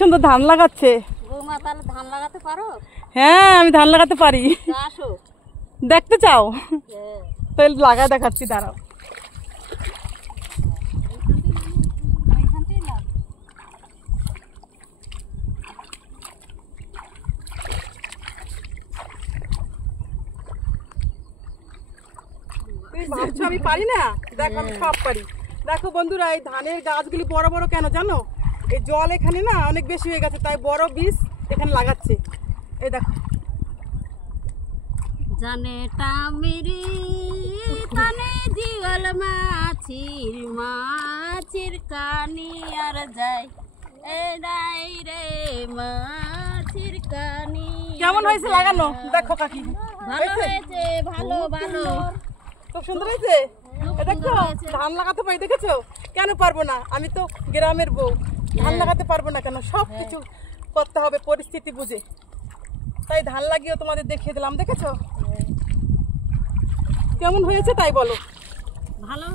সুন্দর ধান লাগাচ্ছে। বৌমা তাহলে ধান লাগাতে পারো? হ্যাঁ আমি ধান লাগাতে পারি। আসো দেখতে চাও? হ্যাঁ। তাহলে লাগায় দেখাচ্ছি, দাঁড়াও। তুমি ভাবছো আমি পারি না? দেখো আমি সব পারি। দেখো বন্ধুরা, এই ধানের গাছগুলি বড় বড় কেন জানো? এই জল এখানে না অনেক বেশি হয়ে গেছে, তাই বড় বীজ এখানে লাগাচ্ছে। এই দেখো। জানে টামিরি কানে জিওল মাছির কানি আর যায় এ দাই রে মাছির কানি। কেমন হয়েছে লাগানো? দেখো কাকি, ভালো হয়েছে, ভালো ভালো, খুব সুন্দর হয়েছে। দেখো ধান লাগাতে পারি, দেখেছো? কেন পারবো না? আমি তো গ্রামের বউ, ধান লাগাতে পারবো না কেন? সব কিছু করতে হবে পরিস্থিতি বুঝে, তাই ধান লাগিয়েও তোমাদের দেখিয়ে দিলাম। দেখেছো কেমন হয়েছে? তাই বলো। ভালো।